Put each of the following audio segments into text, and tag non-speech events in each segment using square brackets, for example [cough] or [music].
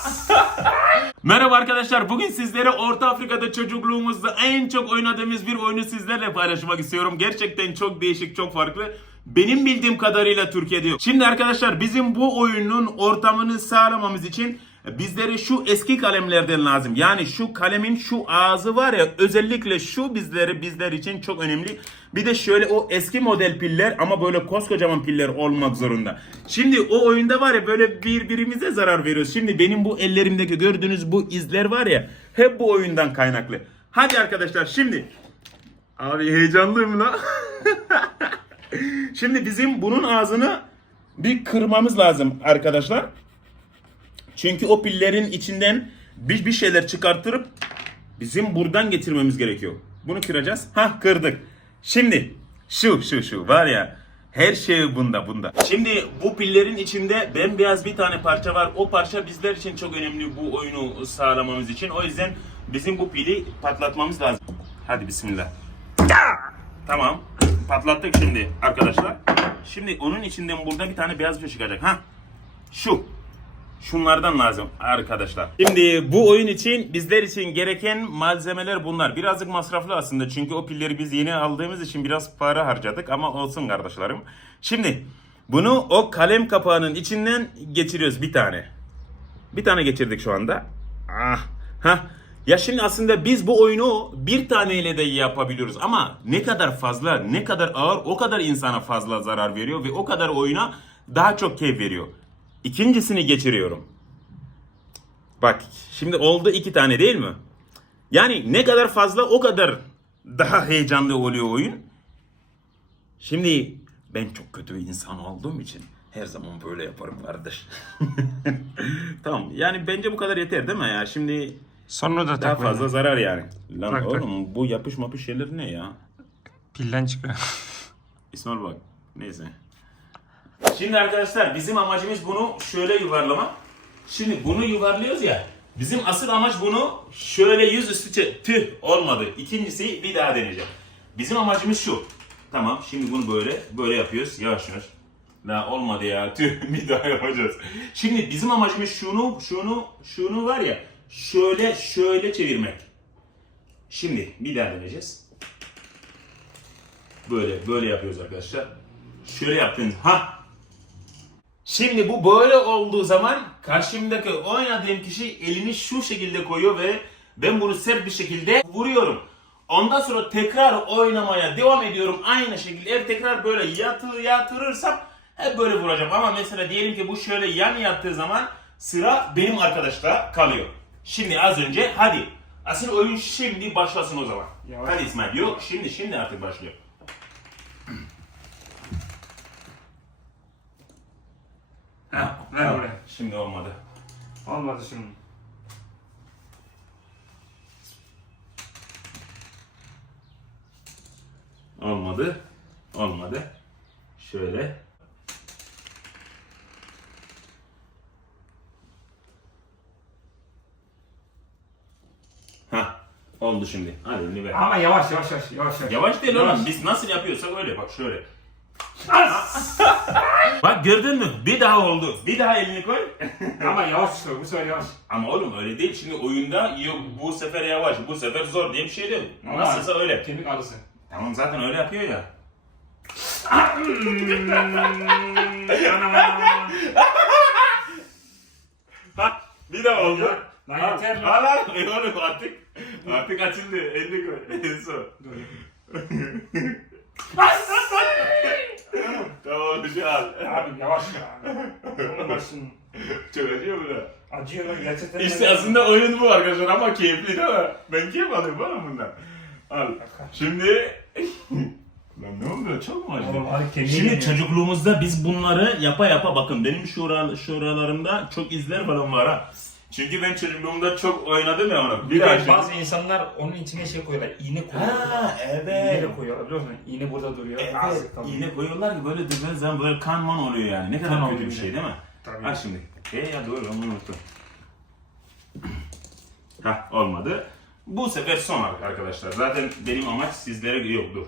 [laughs] Merhaba arkadaşlar. Bugün sizlere Orta Afrika'da çocukluğumuzda en çok oynadığımız bir oyunu sizlerle paylaşmak istiyorum. Gerçekten çok değişik, çok farklı. Benim bildiğim kadarıyla Türkiye'de yok. Şimdi arkadaşlar bizim bu oyunun ortamını sağlamamız için bizlere şu eski kalemlerden lazım. Yani şu kalemin şu ağzı var ya özellikle şu bizleri bizler için çok önemli. Bir de şöyle o eski model piller ama böyle koskocaman piller olmak zorunda. Şimdi o oyunda var ya böyle birbirimize zarar veriyoruz. Şimdi benim bu ellerimdeki gördüğünüz bu izler var ya hep bu oyundan kaynaklı. Hadi arkadaşlar şimdi. Abi heyecanlıyım lan. [laughs] şimdi bizim bunun ağzını bir kırmamız lazım arkadaşlar. Çünkü o pillerin içinden bir, bir şeyler çıkarttırıp bizim buradan getirmemiz gerekiyor. Bunu kıracağız. Ha kırdık. Şimdi şu şu şu var ya her şey bunda bunda. Şimdi bu pillerin içinde bembeyaz bir tane parça var. O parça bizler için çok önemli bu oyunu sağlamamız için. O yüzden bizim bu pili patlatmamız lazım. Hadi bismillah. Tamam. Patlattık şimdi arkadaşlar. Şimdi onun içinden burada bir tane beyaz bir şey çıkacak. Ha. Şu. Şunlardan lazım arkadaşlar. Şimdi bu oyun için bizler için gereken malzemeler bunlar. Birazcık masraflı aslında çünkü o pilleri biz yeni aldığımız için biraz para harcadık ama olsun kardeşlerim. Şimdi bunu o kalem kapağının içinden geçiriyoruz bir tane. Bir tane geçirdik şu anda. Ah, ha. Ya şimdi aslında biz bu oyunu bir taneyle de yapabiliyoruz ama ne kadar fazla, ne kadar ağır o kadar insana fazla zarar veriyor ve o kadar oyuna daha çok keyif veriyor. İkincisini geçiriyorum. Bak şimdi oldu iki tane değil mi? Yani ne kadar fazla o kadar daha heyecanlı oluyor oyun. Şimdi ben çok kötü bir insan olduğum için her zaman böyle yaparım kardeş. [laughs] tamam yani bence bu kadar yeter değil mi ya? Şimdi Sonra da daha fazla zarar yani. Lan Tak, tak. oğlum bu yapış mapış şeyler ne ya? Pilden çıkıyor. İsmail bak. Neyse. Şimdi arkadaşlar bizim amacımız bunu şöyle yuvarlamak. Şimdi bunu yuvarlıyoruz ya. Bizim asıl amaç bunu şöyle yüzüstü çe- tüh olmadı. İkincisi bir daha deneyeceğim. Bizim amacımız şu. Tamam şimdi bunu böyle böyle yapıyoruz. Yavaş yavaş. La olmadı ya. Tüh [laughs] bir daha yapacağız. Şimdi bizim amacımız şunu şunu şunu var ya şöyle şöyle çevirmek. Şimdi bir daha deneyeceğiz. Böyle böyle yapıyoruz arkadaşlar. Şöyle yaptığınız ha. Şimdi bu böyle olduğu zaman karşımdaki oynadığım kişi elini şu şekilde koyuyor ve ben bunu sert bir şekilde vuruyorum. Ondan sonra tekrar oynamaya devam ediyorum aynı şekilde. Eğer tekrar böyle yatı yatırırsam hep böyle vuracağım. Ama mesela diyelim ki bu şöyle yan yattığı zaman sıra benim arkadaşta kalıyor. Şimdi az önce hadi. Asıl oyun şimdi başlasın o zaman. Yavaş. Hadi İsmail. Yok şimdi şimdi artık başlıyor. Ha, ver buraya. Şimdi olmadı. Olmadı şimdi. Olmadı. Olmadı. Şöyle. Ha, oldu şimdi. Hadi elini ver. Ama yavaş yavaş yavaş yavaş yavaş. Yavaş değil Yavaş. oğlum. Biz nasıl yapıyorsak öyle. Bak şöyle. Bak gördün mü? Bir daha oldu. Bir daha elini koy. [laughs] Ama yavaş işte bu sefer yavaş. Ama oğlum öyle değil. Şimdi oyunda yok bu sefer yavaş, bu sefer zor diye bir şey değil. Ama- Nasılsa öyle. Kemik arası. Tamam zaten öyle yapıyor ya. [laughs] Ha, bir daha oldu. Lan yeter lan. Al al. E oğlum artık. Artık açıldı. Elini koy. En son. [laughs] tamam şu al. Abi yavaş ya. Olmasın. Çok acıyor mu da? Acıyor lan gerçekten. İşte aslında oyun bu arkadaşlar ama keyifli değil mi? Ben keyif alıyorum oğlum bundan. Al. Şimdi... [laughs] Lan ne oluyor? Çok mu acıyor? Oğlum kemiği Şimdi yemiyor. çocukluğumuzda biz bunları yapa yapa bakın benim şura, şuralarımda çok izler falan var ha. Çünkü ben çocukluğumda çok oynadım ya onu. Bir şimdi- bazı insanlar onun içine şey koyuyorlar. iğne koyuyorlar. Ha İğne evet. de koyuyorlar biliyor musun? İğne burada duruyor. Evet. Azıcık kalıyor. İğne koyuyorlar ki böyle düzgün zaman böyle kan man oluyor yani. Ne kadar Kan kötü oluyor bir şey de. değil mi? Tabii. Bak şimdi. E ya doğru onu unuttum. [clears throat] Hah olmadı. Bu sefer son arkadaşlar. Zaten benim amaç sizlere yok dur.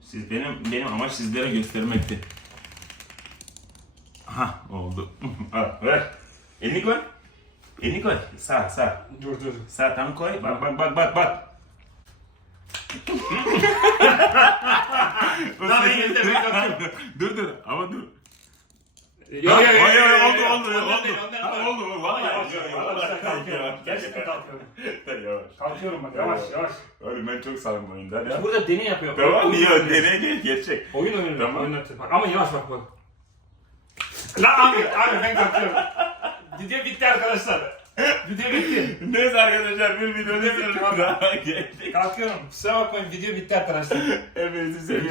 Siz benim benim amaç sizlere göstermekti. Ha oldu. [laughs] Al ver. Elini koy. Elini koy. Sağ sağ. Dur dur. Sağ tam koy. Bak bak bak bak bak. [laughs] Lan ben yeter, ben kalkıyorum. dur dur ama dur. Yok yok yok. Oldu, oldu, oldu. değil, değil. oldu, oldu. Vallahi yavaş, vallahi kalkıyorum. Gerçekten kalkıyorum. [laughs] Yavaş. Kalkıyorum bak yavaş yavaş. Oğlum ben çok sarım oyundan ya. Burada deney yapıyor. Tamam ya deneye gel gerçek. Oyun oynuyor. Tamam. Oyun oynuyor. Bak ama yavaş bak bak. Lan abi abi ben kalkıyorum. Video bitti arkadaşlar. Video bitti. Neyse arkadaşlar bir sonuna [laughs] geldik. Kalkıyorum. Kusura bakmayın video bitti arkadaşlar. Hepinizi seviyorum.